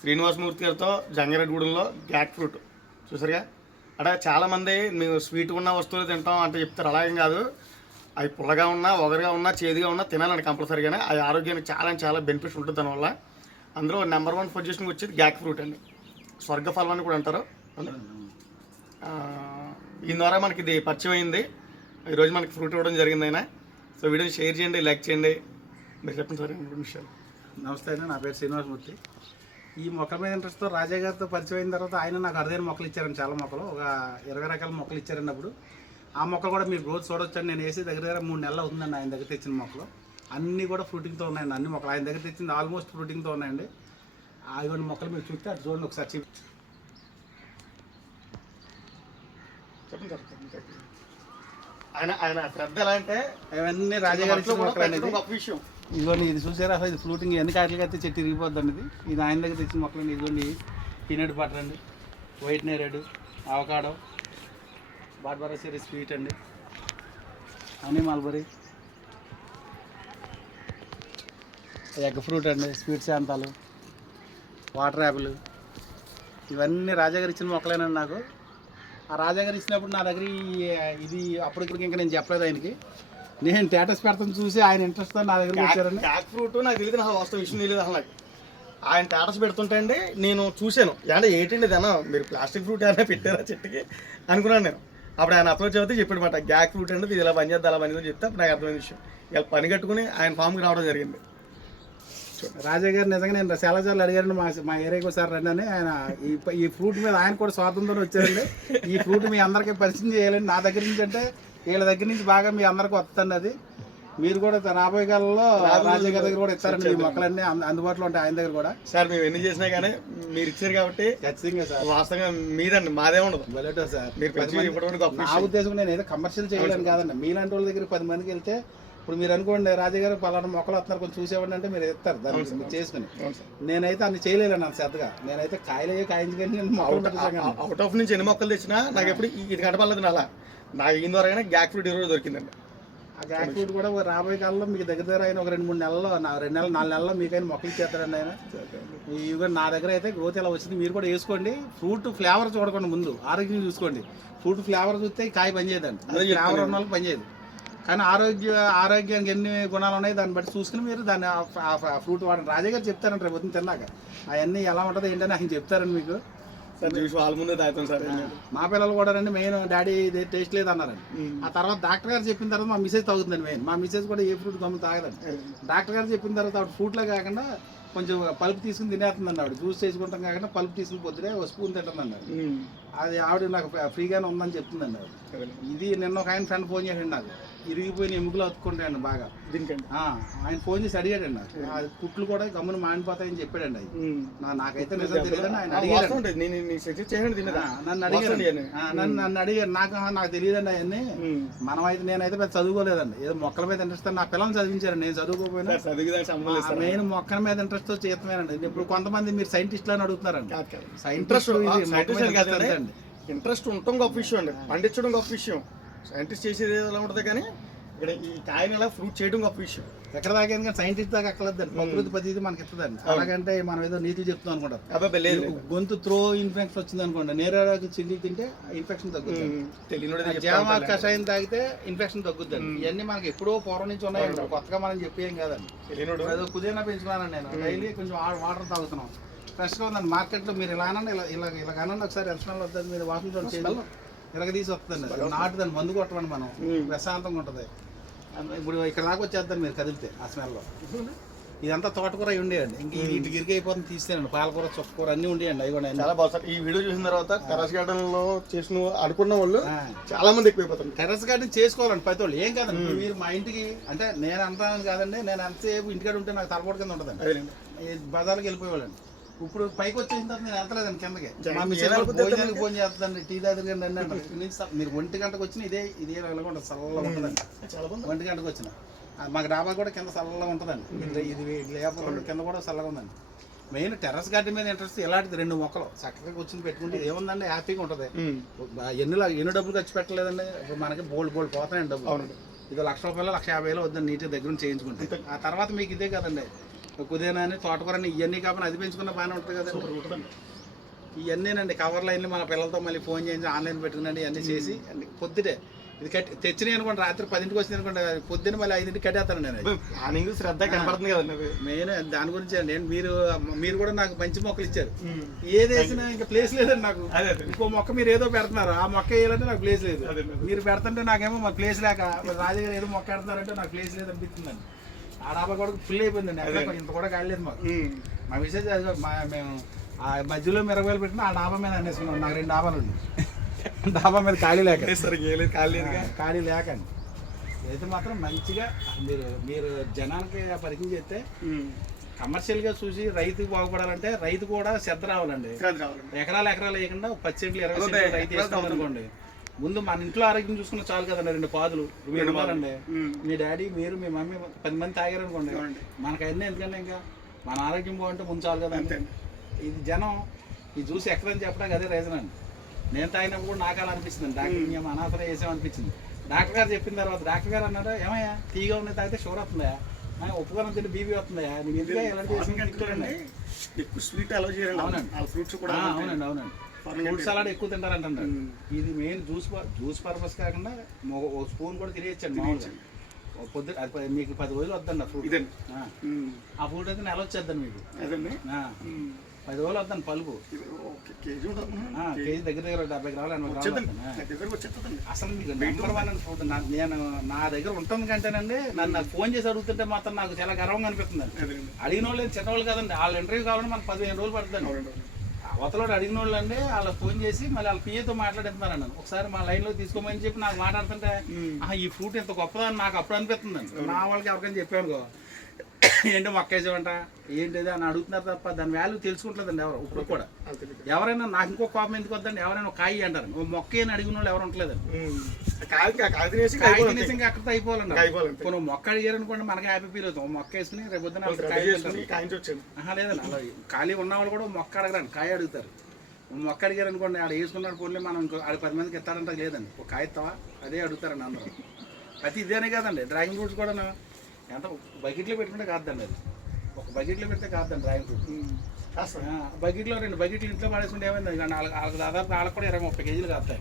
శ్రీనివాసమూర్తి గారితో జంగారెడ్డిగూడెంలో gac fruit. చూసారుగా? అంటే చాలామంది మేము స్వీట్ ఉన్న వస్తువులు తింటాం అంటే చెప్తారు. అలాగే కాదు. అవి పుల్లగా ఉన్నా ఒగరుగా ఉన్నా చేదుగా ఉన్నా తినాలని కంపల్సరీగానే. అది ఆరోగ్యానికి చాలా చాలా బెనిఫిట్స్ ఉంటుంది దానివల్ల. అందులో నెంబర్ వన్ పొజిషన్కి వచ్చేది గ్యాక్ ఫ్రూట్ అండి. స్వర్గఫలం అని కూడా అంటారు. దీని ద్వారా మనకి ఇది పరిచయం అయింది. ఈరోజు మనకి ఫ్రూట్ ఇవ్వడం జరిగింది ఆయన. సో వీడియో షేర్ చేయండి లైక్ చేయండి. మీరు చెప్పండి సార్ రెండు నిమిషాలు నమస్తే అండి నా పేరు శ్రీనివాసమూర్తి. ఈ మొక్కల మీద ఇంట్రెస్ట్తో రాజా గారితో పరిచయం అయిన తర్వాత ఆయన నాకు అరుదైన మొక్కలు ఇచ్చారండి చాలా మొక్కలు. ఒక ఇరవై రకాల మొక్కలు ఇచ్చారండి అప్పుడు. ఆ మొక్కలు కూడా మీరు గ్రోత్ చూడొచ్చండి. నేను వేసి దగ్గర దగ్గర మూడు నెలలు అవుతుందండి ఆయన దగ్గర తెచ్చిన మొక్కలు. అన్నీ కూడా ఫ్రూటింగ్తో ఉన్నాయండి. అన్ని మొక్కలు ఆయన దగ్గర తెచ్చింది ఆల్మోస్ట్ ఫ్రూటింగ్తో ఉన్నాయండి. ఇవన్నీ మొక్కలు మీరు చూస్తే అటు చూడండి ఒకసారి చూపి చెప్పండి సార్. చెప్పండి, చెప్పండి. ఆయన ఆయన శ్రద్ధ ఎలా అంటే ఇవన్నీ రాజా గారు ఇచ్చిన మొక్కలు కూడా మొక్కలు అనేది పెంచడం గొప్ప విషయం. ఇదిగోండి ఇది చూసారా అసలు? ఇది ఫ్లూటింగ్ ఎన్ని కాయలకి అయితే చెట్టు ఇరిగిపోద్దండి ఇది. ఇది ఆయన దగ్గర తెచ్చిన మొక్కలండి. ఇదిగోండి పీనట్ బటర్ అండి. వైట్ నేరేడు అవకాడో బాడ్బరా సిరీస్ స్వీట్ అండి. హనీ మల్బరీ ఎగ్ ఫ్రూట్ అండి స్వీట్ శాంతాలు వాటర్ యాపిల్. ఇవన్నీ రాజాగారు ఇచ్చిన మొక్కలేనండి నాకు. ఆ రాజాగారు ఇచ్చినప్పుడు నా దగ్గర ఇది అప్పటికి ఇంకా నేను చెప్పలేదు ఆయనకి. నేను స్టేటస్ పెడతాను చూసి ఆయన ఇంట్రెస్ట్ నా దగ్గర వచ్చారండి క్యాక్ ఫ్రూట్ నాకు తెలియదు నాకు వాస్తవ విషయం తెలియదు అసలు నాకు. ఆయన టాటస్ పెడుతుంటే అండి నేను చూశాను. అంటే ఏంటండి ఇదన్న మీరు ప్లాస్టిక్ ఫ్రూట్ ఏమైనా పెట్టారా చెట్టుకి? అనుకున్నాను నేను. అప్పుడు ఆయన అప్రోచ్ అవుతే చెప్పాడు మాట గ్యాక్ ఫ్రూట్ అంటే ఇది ఇలా పని చేద్దాం అలా పని చేద్దాం చెప్తే అప్పుడు నాకు అర్థమైన విషయం. ఇలా పని కట్టుకుని ఆయన ఫామ్కి రావడం జరిగింది. రాజా గారు నిజంగా నేను సార్లు అడిగారండి మా మా ఏరియాకి ఒకసారి రండి అని ఆయన ఈ ఈ ఫ్రూట్ మీద ఆయన కూడా స్వాతంత్రం వచ్చారండి. ఈ ఫ్రూట్ మీ అందరికీ పరిచయం చేయాలండి నా దగ్గర నుంచి అంటే వీళ్ళ దగ్గర నుంచి బాగా మీ అందరికి వస్తుంది అది. మీరు కూడా రాబోయే కాలంలో రాజా గారి దగ్గర కూడా ఇస్తారండి ఈ మొక్కలన్నీ అందు- అందుబాటులో ఉంటాయి ఆయన దగ్గర కూడా. సార్ మేము ఎన్ని చేసినా కానీ మీరు ఇచ్చారు కాబట్టి ఖచ్చితంగా సార్. వాస్తవంగా మీదండి మాదే ఉండదు. బలెటో సార్. మీరు నా ఉద్దేశం నేను ఏదో కమర్షియల్ చేయలేను కాదండి. మీలాంటి వాళ్ళ దగ్గర పది మందికి వెళ్తే ఇప్పుడు మీరు అనుకోండి రాజా గారు పలానా మొక్కలు వస్తున్నారు కొంచెం చూసేవాడి అంటే మీరు ఇస్తారు దాన్ని మీరు చేసుకుని. నేనైతే అన్ని చేయలేను అంత శ్రద్ధగా. నేనైతే కాయలు అయ్యే కాయించుకొని. అవుట్ ఆఫ్ నుంచి ఎన్ని మొక్కలు తెచ్చినా నాకు ఎప్పుడు ఇది కనపడలేదు అలా. నాకు ఈ ద్వారా గ్యాక్ ఫ్రూట్ ఈరోజు దొరికిందండి. ఆ జాక్ ఫ్రూట్ కూడా రాబోయే కాలంలో మీకు దగ్గర దగ్గర అయిన ఒక రెండు మూడు నెలల్లో రెండు నెలలు నాలుగు నెలల్లో మీకైనా మొక్కలు ఇచ్చేస్తారండి ఆయన. ఇవి నా దగ్గర అయితే గ్రోత్ ఎలా వచ్చింది మీరు కూడా వేసుకోండి. ఫ్రూట్ ఫ్లేవర్ చూడకండి ముందు ఆరోగ్యం చూసుకోండి. ఫ్రూట్ ఫ్లేవర్ చూస్తే కాయ పనిచేయదండి. ఫ్లేవర్ ఉన్న వాళ్ళకి పనిచేయదు. కానీ ఆరోగ్య ఆరోగ్యానికి ఎన్ని గుణాలు ఉన్నాయి దాన్ని బట్టి చూసుకుని మీరు దాన్ని ఫ్రూట్ వాడండి. రాజా గారు చెప్తారండి రేపు పొద్దున్న తిన్నాక. అవన్నీ ఎలా ఉంటుందో ఏంటని ఆయన చెప్తారండి మీకు. సార్ చూసి వాళ్ళ ముందే తాగుతాం సార్ మా పిల్లలు కూడా రండి మెయిన్ డాడీ ఇది టేస్ట్ లేదు అన్నారండి ఆ తర్వాత డాక్టర్ గారు చెప్పిన తర్వాత మా మిసేజ్ తాగుతుందండి మెయిన్ మా మిసేజ్ కూడా ఏ ఫ్రూట్ గమ్ము తాగదండి. డాక్టర్ గారు చెప్పిన తర్వాత ఆవిడ ఫ్రూట్లో కాకుండా కొంచెం పలుపు తీసుకుని తినేస్తుందండి ఆవిడ. జ్యూస్ చేసుకుంటాం కాకుండా పలుపు తీసుకుని పొద్దునే ఒక స్పూన్ తింటుందండి. అది ఆవిడ నాకు ఫ్రీగానే ఉందని చెప్తుందండి ఆవిడ. ఇది నిన్న ఒక ఆయన ఫ్రెండ్ ఫోన్ చేయండి నాకు. ఇరిగిపోయిన ఎముకలు అతుక్కుంటాయండి బాగా. దీనికండి. ఆయన ఫోన్ చేసి అడిగాడండి నాకు. కుట్లు కూడా గమ్మున మానిపోతాయని చెప్పాడండి అది నా- నాకైతే నిజం తెలియదండి ఆయన ఆ, అడిగాడు. నేను నేను నన్ను నన్ను నన్ను అడిగారు. నాకు నాకు తెలియదండి అవన్నీ మనం అయితే నేనైతే పెద్ద చదువుకోలేదండి. ఏదో మొక్కల మీద ఇంట్రెస్ట్ నా పిల్లల్ని చదివించారండి. నేను సార్ మెయిన్ మొక్కల మీద ఇంట్రెస్ట్ చేస్తున్నానండి ఇప్పుడు కొంతమంది మీరు సైంటిస్టులు అని అడుగుతున్నారండి. సైంటిస్ట్ ఇంట్రెస్ట్ ఉండటం గొప్ప విషయం అండి. పండించడం గొప్ప విషయం. సైంటిస్ట్ చేసేది ఎలా ఉంటుంది కానీ ఇక్కడ ఈ కాయని ఎలా ఫ్రూట్ చేయడం గొప్ప విషయం. ఎక్కడ దాకా కానీ సైంటిస్ట్ దాకా అక్కలేదండి ప్రకృతి ప్రతిదీ మనకి ఇస్తుందండి అలాగంటే మనం ఏదో నీతులు చెప్తాం అబ్బాయి లేదు. గొంతు త్రో ఇన్ఫెక్షన్ వచ్చింది అనుకోండి నేరేడు చిల్లి తింటే ఇన్ఫెక్షన్ తగ్గుతుంది చెప్తా జామ. కషాయం తాగితే ఇన్ఫెక్షన్ తగ్గుద్దండి. ఇవన్నీ మనకి ఎప్పుడో పూర్వం నుంచి ఉన్నాయండి. కొత్తగా మనం చెప్పేం కాదండి. ఏదో పుదీనా పెంచుకున్నాను నేను. డైలీ కొంచెం వాటర్ తాగుతున్నాం. ఫ్రెష్గా ఉందండి. మార్కెట్లో మీరు ఇలా అనండి ఇలా ఇలా ఇలా అనండి ఒకసారి. స్మెల్ వస్తుంది మీరు వాసన చూడండి తీసి వస్తుందండి. దాన్ని మందు కొట్టమండి మనం. ప్రశాంతంగా ఉంటుంది. ఇప్పుడు ఇక్కడ దాకా వచ్చేద్దాం మీరు కదిలితే ఆ స్మెల్లో ఇదంతా తోటకూర అయి ఉండేయండి. ఇంక ఇటు గిరిగి అయిపోతుంది తీసేయండి పాలకూర చుక్కకూర అన్నీ ఉండేయండి అవి కూడా. చాలా బాగా ఈ వీడియో చూసిన తర్వాత టెరస్ గార్డెన్లో చేసిన అనుకున్న వాళ్ళు. చాలా మంది ఎక్కువైపోతారు. టెర్రస్ గార్డెన్ చేసుకోవాలండి ప్రతి వాళ్ళు. ఏం కాదండి మీరు మా ఇంటికి అంటే నేను అంటాను కాదండి నేను ఎంతసేపు ఇంటికాడ ఉంటే నాకు తలపోటు కింద ఉంటుందండి. బజార్కి వెళ్ళిపోయేవాళ్ళండి. ఇప్పుడు పైకి వచ్చేసిన తర్వాత నేను వెళ్తలేదండి కిందకి. మా భోజనానికి ఫోన్ చేస్తుందండి టీ దగ్గర అంటారు. ఇక్కడి నుంచి స- మీరు ఒంటి గంటకు వచ్చిన ఇదే ఇదే ఇలాగ ఉంటుంది చల్లగా ఉంటుందండి. ఒంటి గంటకు వచ్చిన. మాకు డాబా కూడా కింద చల్లగా ఉంటుందండి. ఇది లేకపోతే కింద కూడా చల్లగా ఉందండి. మెయిన్ టెర్రస్ గార్డెన్ మీద ఇంట్రెస్ట్ ఇలాంటిది రెండు మొక్కలు. చక్కగా కూర్చుని పెట్టుకుంటే ఏముందండి హ్యాపీగా ఉంటుంది. ఎన్ని ఎన్ని డబ్బులు ఖర్చు పెట్టలేదండి. ఇప్పుడు మనకి బోల్డ్ బోల్డ్ పోతాయండి డబ్బులు. ఇది లక్ష రూపాయలు లక్ష యాభై వేలు వద్దని నీటి దగ్గర నుంచి చేయించుకుంటే. ఆ తర్వాత మీకు ఇదే కదండి. కుదేనా అని తోటకూర అని ఇవన్నీ కాకుండా అది పెంచుకున్న బాగానే ఉంటుంది కదా. ఇవన్నీనండి కవర్ లైన్లు మన పిల్లలతో మళ్ళీ ఫోన్ చేయించి ఆన్లైన్ పెట్టుకునండి ఇవన్నీ చేసి పొద్దుటే. ఇది కట్టి తెచ్చినాయి అనుకోండి రాత్రి పదింటికి వచ్చింది అనుకోండి పొద్దున్న మళ్ళీ ఐదింటికి కట్టేస్తాను నేను. ప్లానింగ్ శ్రద్ధ కనపడుతుంది కదండి అది మెయిన్ దాని గురించి అండి. నేను మీరు మీరు కూడా నాకు మంచి మొక్కలు ఇచ్చారు. ఏది వేసినా ఇంకా ప్లేస్ లేదండి నాకు. ఇంకో మొక్క మీరు ఏదో పెడుతున్నారు. ఆ మొక్క వేయాలంటే నాకు ప్లేస్ లేదు. మీరు పెడుతుంటే నాకేమో మా ప్లేస్ లేక రాజు గారు ఏదో మొక్క పెడుతున్నారంటే నాకు ప్లేస్ లేదు అనిపిస్తుందండి ఆ డాబా కూడా ఫుల్ అయిపోయిందండి అక్కడ ఇంత కూడా కాలేదు మాకు. మా విషయం మేము ఆ మధ్యలో మిరపకాయలు పెట్టిన ఆ డాబా మీద అనేసుకున్నాం. నాకు రెండు డాబాలు ఉంది డాబా మీద ఖాళీ లేక. ఖాళీ లేకండి అయితే మాత్రం మంచిగా మీరు మీరు జనానికి పరిచయం చేస్తే కమర్షియల్గా చూసి రైతు బాగుపడాలంటే రైతు కూడా శ్రద్ధ రావాలండి. ఎకరాలు ఎకరాలు వేయకుండా సెంట్లు ఇరవై రైతు అనుకోండి ముందు మన ఇంట్లో ఆరోగ్యం చూసుకున్న చాలు కదండి రెండు పాదులు. మీరు. మీ డాడీ మీరు మీ మమ్మీ పది మంది తాగారు అనుకోండి అవునండి. మనకు అన్నీ ఎందుకంటే ఇంకా? మన ఆరోగ్యం బాగుంటే ముందు చాలు కదండి అంతే ఇది జనం ఇది చూసి ఎక్కడని చెప్పడానికి అదే రీజన్ అండి. నేను తాగినప్పుడు కూడా నాకు అలా అనిపిస్తుంది డాక్టర్ మేము అనాథన చేసాం అనిపించింది. డాక్టర్ గారు చెప్పిన తర్వాత డాక్టర్ గారు అన్నారు ఏమయ్యా తీగా ఉన్నాయి తాగితే షుగర్ వస్తుందా? ఉపకారం తింటే బీబీ వస్తుందా? నువ్వు ఎందుకు ఇలాంటి ఫార్మింగ్ కంట్రోల్ ఎక్కువ స్వీట్ అలౌ చేయాలండి అవునండి. ఆ ఫ్రూట్స్ కూడా అవునండి అవునండి. ఫ్రూట్ సలాడ్ ఎక్కువ తింటారంటారు ఉమ్. ఇది మెయిన్ జ్యూస్ జ్యూస్ పర్పస్ కాకుండా ఒక స్పూన్ కూడా తినేయచ్చండి మామూలుగా. పొద్దు అది మీకు పది రోజులు వద్దండి ఆ ఫ్రూట్ ఆ. ఫ్రూట్ అయితే నెల వచ్చేద్దండి మీకు. పది రోజులు వద్దండి పలుపు కేజీ దగ్గర దగ్గర డెబ్బై గ్రాములు ఎనభై గ్రాములు అసలు మీకు నెంబర్ వన్ నా- నేను నా దగ్గర ఉంటుంది కంటేనండి నన్ను నాకు ఫోన్ చేసి అడుగుతుంటే మాత్రం నాకు చాలా గర్వంగా అనిపిస్తుంది అడిగిన వాళ్ళు చిన్నవాళ్ళు కదండి. వాళ్ళ ఇంటర్వ్యూ కావాలంటే మనకు పదిహేను రోజులు అవునండి. అవతలోడు అడిగిన వాళ్ళు అండి వాళ్ళ ఫోన్ చేసి మళ్ళీ వాళ్ళ పిఏతో మాట్లాడుతున్నారండి ఒకసారి మా లైన్లో తీసుకోమని చెప్పి నాకు మాట్లాడుతుంటే ఉమ్. "ఆహా, ఈ ఫ్రూట్ ఇంత గొప్పదని నాకు అప్పుడు అనిపిస్తుందండి. నా వాళ్ళకి ఎవరికైనా చెప్పాను ఏంటి మొక్కేసామంట ఏంటిది అని అడుగుతున్నారు తప్ప దాని వాల్యూ తెలుసుకుంటుందండి ఎవరు ఇప్పుడు కూడా. ఎవరైనా నాకు ఇంకో కోపం ఎందుకు వద్దండి? ఎవరైనా కాయి అంటారు. ఓ మొక్క అని అడిగిన వాళ్ళు ఎవరు ఉండలేదండి. కాయ తినేసి ఇంకా అక్కడితో అయిపోవాలండి. కొన్ని మొక్క అడిగారు అనుకోండి మనకి హ్యాపీ ఫీల్ అవుతాం మొక్క వేసుకుని రేపు పొద్దున లేదండి. అలా ఖాళీ ఉన్న వాళ్ళు కూడా మొక్క అడగరండి. కాయ అడుగుతారు. మొక్క అడిగారు అనుకోండి ఆడ వేసుకున్నాడు పోలే మనం ఇంకో ఆడ పది మందికి ఇస్తారంటే లేదండి. ఒక కాయ ఇస్తావా? అదే అడుగుతారండి అందరూ. ప్రతి ఇదేనే కాదండి. డ్రాగన్ ఫ్రూట్స్ కూడా ఎంత బకెట్లో పెట్టుకుంటే కాదండి అది. ఒక బకెట్లో పెడితే కాదండి డ్రాగన్ ఫ్రూట్ బకెట్లో రెండు బకెట్లు ఇంట్లో పడేసుకుంటే ఏమైంది నాలుగు వాళ్ళకి దాదాపు వాళ్ళకి కూడా ఇరవై ముప్పై కేజీలు కాస్తాయి.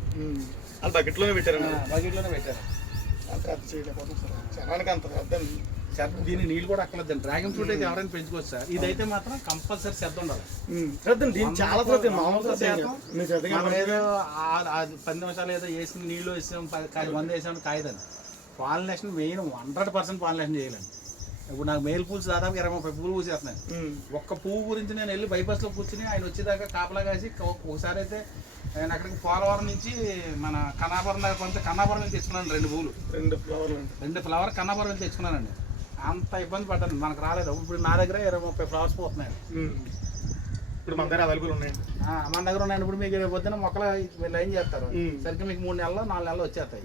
వాళ్ళు బకెట్లోనే పెట్టారండి బకెట్లోనే పెట్టారు. అంత జనానికి సార్. దీని నీళ్ళు కూడా అక్కర్లేదండి. డ్రాగన్ ఫ్రూట్ అయితే ఎవరైనా పెంచుకోవచ్చు సార్. ఇదైతే మాత్రం కంపల్సరీ శ్రద్ధ ఉండాలి. రద్దండి దీని చాలా శ్రద్ధ మామూలు శ్రద్ధ ఏం శాతం మనం ఏదో పది నిమిషాలు ఏదో వేసి నీళ్ళు వేసాం పది కాయ వంద వేసాం కాయదండి. Pollination main hundred percent pollination చేయాలండి. ఇప్పుడు నాకు మేల్ పూల్స్ దాదాపు ఇరవై ముప్పై పూలు పూసేస్తున్నాయి. ఒక్క పువ్వు గురించి నేను వెళ్ళి బైపాస్లో కూర్చుని ఆయన వచ్చేదాకా కాపలా కాసి ఒక- ఒకసారి అయితే నేను అక్కడికి పోలవరం నుంచి మన కన్నాపురం దాకా కొంత కన్నాపురం నుంచి తెచ్చుకున్నాను రెండు పువ్వులు రెండు ఫ్లవర్లు అండి. రెండు ఫ్లవర్ కన్నాపురం నుంచి తెచ్చుకున్నానండి. అంత ఇబ్బంది పడ్డాను. మనకు రాలేదు. ఇప్పుడు నా దగ్గర ఇరవై ముప్పై ఫ్లవర్స్ పోతున్నాయి. ఇప్పుడు మన దగ్గర అవైలబుల్ ఉన్నాయండి. ఆ, మన దగ్గర ఉన్నాయండి. ఇప్పుడు మీకు రేపు పొద్దున్న మొక్కలు లైన్ చేస్తారు. సరిగ్గా మీకు మూడు నెలలు నాలుగు నెలలు వచ్చేస్తాయి.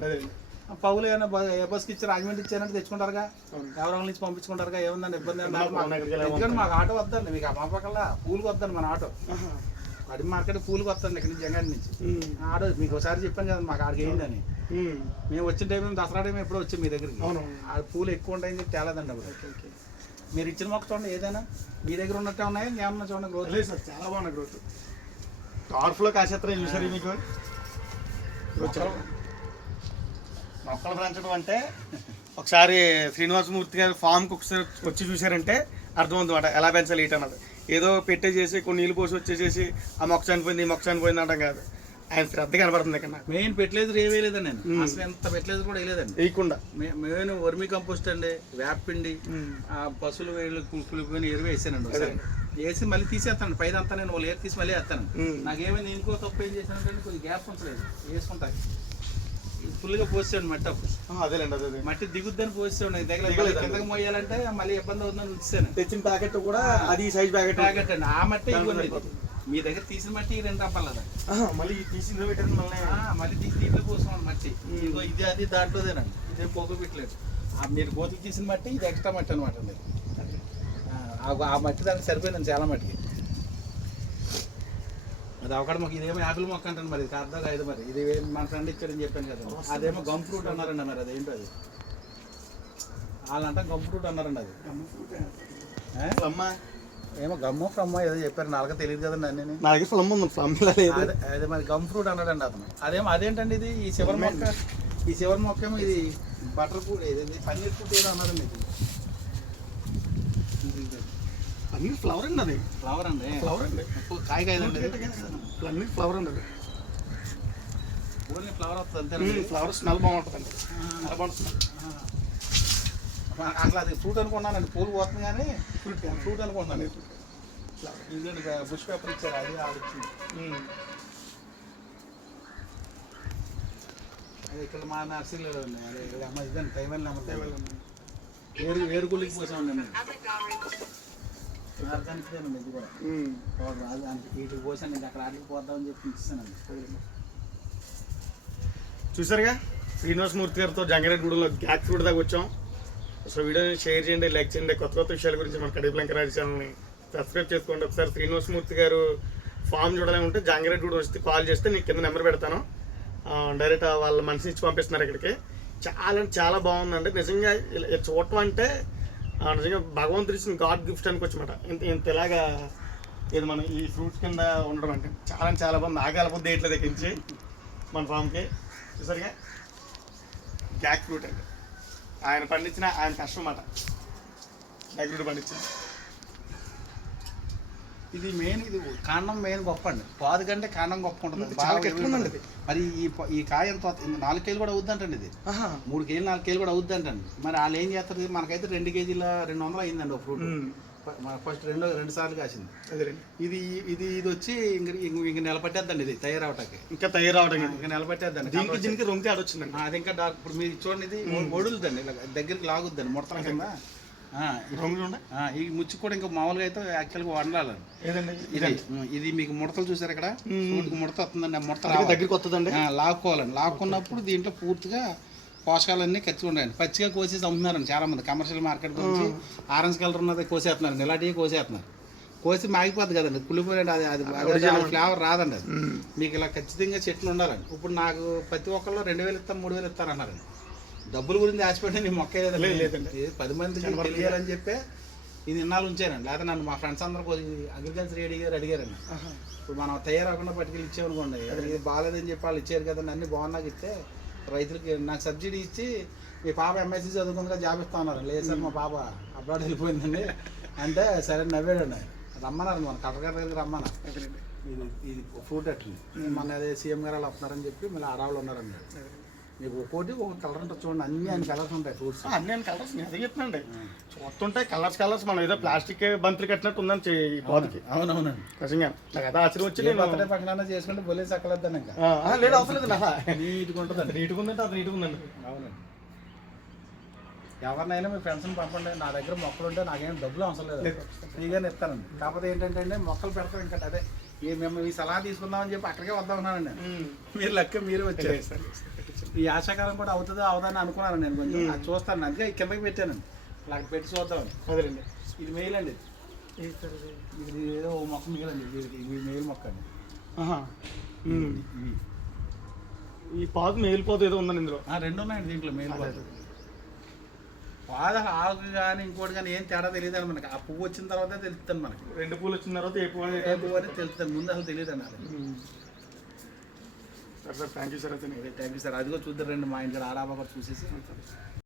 పౌలు ఏమైనా బస్కి ఇచ్చి రాజమండ్రి ఇచ్చారంటే తెచ్చుకుంటారుగా. ఎవరి నుంచి పంపించుకుంటారుగా? ఏముందండి ఇబ్బంది ఎందుకంటే మాకు ఆటో వద్దండి. మీకు ఆ పక్కల పూలుకి వద్దండి మన ఆటో. అడి మార్కెట్ పూలుకి వస్తుంది ఇక్కడ నుంచి జగన్ నుంచి. ఉమ్. ఆ ఆటో మీకు ఒకసారి చెప్పాను కదా మాకు ఆడికి ఏంటని. మేము వచ్చిన టైం దసరా టైం ఎప్పుడో వచ్చాం మీ దగ్గరికి. ఆ పూలు ఎక్కువ ఉంటాయని చెప్పి తేలేదండి అప్పుడు. మీరు ఇచ్చిన మొక్క చూడండి ఏదైనా మీ దగ్గర ఉన్నట్టే ఉన్నాయా? ఏమన్నా చూడండి గ్రోత్ లేదు సార్ చాలా బాగున్నా గ్రోత్ టార్ఫ్లో కాసేత్రం చూసారు మీకు. మొక్కలు పెంచడం అంటే ఒకసారి శ్రీనివాసమూర్తి గారి ఫామ్కి ఒకసారి వచ్చి చూసారంటే అర్థమవుతుంది మాట ఎలా పెంచాలి ఏంటి అన్నది ఏదో పెట్టేసేసి కొన్ని నీళ్ళు పోసి వచ్చేసేసి ఆ మొక్క చనిపోయింది ఈ మొక్క చనిపోయింది అంటాం కాదు. ఆయన శ్రద్ధ కనబడుతుంది ఇక్కడ మెయిన్ పెట్టలేదు ఏ వేయలేదండి నేను. అసలు ఎంత పెట్టలేదు కూడా వేయలేదండి. వేయకుండా. మెయిన్ వర్మి కంపోస్ట్ అండి వేపిండి ఆ పశువులు వేళ్ళు కులిపోయిన ఎరువు వేసానండి ఒకసారి. వేసి మళ్ళీ తీసేస్తాను పైదంతా నేను వాళ్ళు ఏరు తీసి మళ్ళీ వేస్తాను. నాకేమైంది ఇంకో తప్పు ఏం చేశానంటే కొంచెం గ్యాప్ ఉంచలేదు వేసుకుంటాయి ఫుల్గా పోసాడు మట్టి అప్పుడు. అదేలేండి అదే మట్టి దిగుద్దని పోసాడు నాకు దగ్గర? కిందకి మోయాలంటే మళ్ళీ ఇబ్బంది అవుతుందని ఉంచాను తెచ్చిన ప్యాకెట్ కూడా అది సైజ్ ప్యాకెట్. ప్యాకెట్ అండి. ఆ మట్టి. మీ దగ్గర తీసిన మట్టి రెండు కదా. మళ్ళీ తీసిన మళ్ళీ. మళ్ళీ తీసి దీంట్లో పోసుకోండి మట్టి. ఇదిగో ఇది అది దాంట్లోదేనండి. ఇదే పోగు పెట్టలేదు. ఆ మీరు గోతులు తీసిన మట్టి ఇది ఎక్స్ట్రా మట్టి అనమాట అండి ఆ మట్టి దానికి సరిపోయిందండి చాలా మట్టికి. అది ఒకటి మొక్క ఇదేమో యాపిల్ మొక్క అంటాను మరి ఇది అర్థం కాదు మరి. ఇది మన ఫ్రెండ్ ఇచ్చాడని చెప్పాను కదా. అదేమో గమ్ ఫ్రూట్ అన్నారండి మరి అదేంటో అది? వాళ్ళంతా గమ్ ఫ్రూట్ అన్నారండి అది. ఏమో గమ్ము ఫ్రమ్ ఏదో చెప్పారు నాలుగ తెలియదు కదండి అన్నీ నా దగ్గర ఫ్లమ్ ఉంది ఫ్లమ్ అదే మరి గమ్ ఫ్రూట్ అన్నాడండి అతను. అదేమో అదేంటండి ఇది? ఈ చివరి మొక్క ఈ చివరి మొక్క ఏమో ఇది బటర్ ఫ్రూట్ ఇది పన్నీర్ ఫ్రూట్ ఏదో అన్నారండి ఇది. అన్ని ఫ్లవర్ అండి అది. ఫ్లవర్ అండి. ఫ్లవర్ అండి. కాయ కాయదండి అన్ని ఫ్లవర్ అండి అది. ఓన్లీ ఫ్లవర్ వస్తుంది అంతేనండి ఫ్లవర్ స్మెల్ బాగుంటుందండి. చాలా బాగుంటుంది ఆ, అసలు అది ఫ్రూట్ అనుకున్నానండి పూలు పోతుంది కానీ ఫ్రూట్ ఫ్రూట్ అనుకుంటున్నాను ఇదండి బుష్ పేపర్ ఇచ్చారు అది ఆవిడొచ్చింది అది ఇక్కడ మా నర్సరీలో అదే ఇక్కడ అమ్మ ఇదండి తైవల్ నెంబర్ వేరు వేరుకులికి పోసామండి అర్థానికి ఇదేనండి ఇది కూడా రాదు వీటికి పోసాను అక్కడ పోద్దామని చెప్పి ఇస్తానండి చూసారుగా? శ్రీనివాసమూర్తి గారితో జంగారెడ్డిగూడెంలో గ్యాక్ ఫ్రూట్ దాకా వచ్చాం. సో వీడియోని షేర్ చేయండి లైక్ చేయండి కొత్త కొత్త విషయాల గురించి మన కడిపలంక లంకరాజు ఛానల్ని సబ్స్క్రైబ్ చేసుకోండి. ఒకసారి శ్రీనివాసమూర్తి గారు ఫామ్ చూడాలని ఉంటే జంగారెడ్డిగూడెం వస్తే కాల్ చేస్తే నీకు కింద నెంబర్ పెడతాను. డైరెక్ట్ వాళ్ళ మనిషి ఇచ్చి పంపిస్తున్నారు ఇక్కడికి. చాలా అంటే చాలా బాగుందండి. నిజంగా చూడటం అంటే నిజంగా భగవంతుడు ఇచ్చిన గాడ్ గిఫ్ట్ అనుకోవచ్చమాట ఇంత ఇంత ఇలాగా ఇది మనం ఈ ఫ్రూట్స్ కింద ఉండడం అంటే చాలా చాలా బాగుంది. ఆగాల పొద్దు ఇట్లా ఎక్కించి మన ఫామ్కి చూసారుగా? జాక్ ఫ్రూట్ అండి. ఆయన పండించిన ఆయన కష్టం అన్నమాట. జాక్ ఫ్రూట్ పండించింది ఇది మెయిన్ ఇది కాండం మెయిన్ గొప్ప అండి పాదు కంటే కాండం గొప్ప ఉంటుంది ఉందండి ఇది. మరి ఈ ఈ కాయ ఎంత? నాలుగు కేజీలు కూడా అవుద్దంటండి ఇది. మూడు కేజీలు నాలుగు కేజీలు కూడా అవుద్దంటండి మరి వాళ్ళు ఏం చేస్తారు? మనకైతే రెండు కేజీల రెండు వందలు అయిందండి ఒక ఫ్రూట్. ఫస్ట్ రెండు రెండు సార్లు కాసింది ఇది ఇది ఇది వచ్చి ఇంక నిలబట్టేద్దండి ఇది తయారవటానికి ఇంకా తయారవడం ఇది. ఇంకా నిలబట్టేద్దండి దీనికి దీనికి రొంగి ఆడొచ్చిందండి అది ఇంకా డార్క్ ఇప్పుడు మీరు చూడండి ఇది ఒడులుదండి దగ్గరికి లాగుద్దండి ముడతల కింద ఈ ముచ్చి కూడా ఇంకా మామూలుగా అయితే యాక్చువల్గా వండాలండి. ఏదండి? ఇది ఇది. మీకు ముడతలు చూసారు ఇక్కడ? ముడత వస్తుందండి ఆ ముడత. దగ్గరికి వస్తుందండి? లాక్కోవాలండి. లాక్కున్నప్పుడు దీంట్లో పూర్తిగా పోషకాలన్నీ ఖర్చు ఉండండి. పచ్చిగా కోసేసి అమ్ముతున్నారండి చాలా మంది కమర్షియల్ మార్కెట్ గురించి ఆరెంజ్ కలర్ ఉన్నది కోసేస్తున్నారు ఇలాంటివి కోసేస్తున్నారు. కోసి మాగిపోద్ది కదండి. కుళ్ళిపోయాడు అది అది ఫ్లేవర్ రాదండి అది. మీకు ఇలా ఖచ్చితంగా చెట్లు ఉండాలండి. ఇప్పుడు నాకు ప్రతి ఒక్కళ్ళు రెండు వేలు ఇస్తాం మూడు వేలు ఇస్తారు అన్నారండి. డబ్బుల గురించి ఆశపడి నేను మొక్క లేదు, లేదండి. పది మందికి తెలియాలని చెప్పి ఇది ఇన్నాళ్ళు ఉంచానండి లేకపోతే నన్ను మా ఫ్రెండ్స్ అందరూ అగ్రికల్చర్ అడిగారు అడిగారండి. ఆహా. ఇప్పుడు మనం తయారవకుండా పట్టుకెళ్ళి ఇచ్చామనుకోండి ఇది బాగాలేదని చెప్పి వాళ్ళు ఇచ్చారు కదా అన్ని బాగున్నాక ఇస్తే రైతులకి నాకు సబ్సిడీ ఇచ్చి మీ పాప ఎంఎస్సీ చదువుకుందిగా జాబ్ ఇస్తా ఉన్నారు లేదు సార్ మా పాప అబ్రాడ్ వెళ్ళిపోయిందండి. అంటే సరే నవ్వాడండి. రమ్మన్నారు మన దగ్గరికి రమ్మన్నారు. ఇది ఇది ఫ్రూట్ అట్టుంది మన అదే సీఎం గారు వాళ్ళు వస్తున్నారని చెప్పి మళ్ళీ ఆడవాళ్ళు ఉన్నారండి మీకు ఒక్కోటి ఒక కలర్ ఉంటుంది చూడండి. అన్ని అన్ని కలర్స్ ఉంటాయి ఫ్రూట్స్ అన్ని అన్ని కలర్స్ నేను అదే చెప్తున్నాండి చూస్తుంటే కలర్స్ కలర్స్ మనం ఏదో ప్లాస్టిక్ బంతులు కట్టినట్టు ఉందని పాదుకి అవునవునండి. నిజంగా. నాకు అదే ఆశ్చర్యం వచ్చి నేను బర్త్డే పక్కన చేసుకుంటే బొలే సక్కలేద్దాను ఇంకా. లేదు అవసరం లేదు నీట్గా ఉంటుందండి. నీట్గా ఉందంటే అది నీట్గా ఉందండి. అవునండి. ఎవరినైనా మీ ఫ్రెండ్స్ని పంపండి. నా దగ్గర మొక్కలు ఉంటే నాకేం డబ్బులు అవసరం లేదు. ఫ్రీగానే ఇస్తానండి కాకపోతే ఏంటంటే అండి మొక్కలు పెడతాం ఇంకా అదే. ఈ మేము ఈ సలహా తీసుకుందామని చెప్పి అక్కడికే వద్దాం ఉన్నానండి మీరు లెక్క మీరు వచ్చారు. ఈ ఆశాకాలం కూడా అవుతుందో అవుదని అనుకున్నాను నేను కొంచెం. అది చూస్తాను అందుకే ఈ కిందకి పెట్టానండి అలా పెట్టి చూద్దామని అదేలేండి. ఇది మెయిల్ అండి. ఇది? ఏదో మొక్క మిగిలండి ఇది ఇది మెయిల్ మొక్క అండి. ఈ పాదు మేలిపోదు ఏదో ఉందండి ఇందులో. ఆ, రెండు ఉన్నాయండి దీంట్లో మెయిల్ పాదు. పాద ఆకు కానీ ఇంకోటి కానీ ఏం తేడా తెలియదు మనకి. ఆ పువ్వు వచ్చిన తర్వాతే తెలుస్తుంది మనకి. రెండు పూలు వచ్చిన తర్వాత ఏ పువ్వు ఏ పువ్వు అనేది తెలుస్తుంది. ముందు అసలు తెలియదు అండి ఉమ్. సార్ థ్యాంక్ యూ సార్ అయితే థ్యాంక్ యూ సార్ అదిగో చూద్దరు రండి మా ఇంట్లో ఆడాబా కూడా చూసేసి.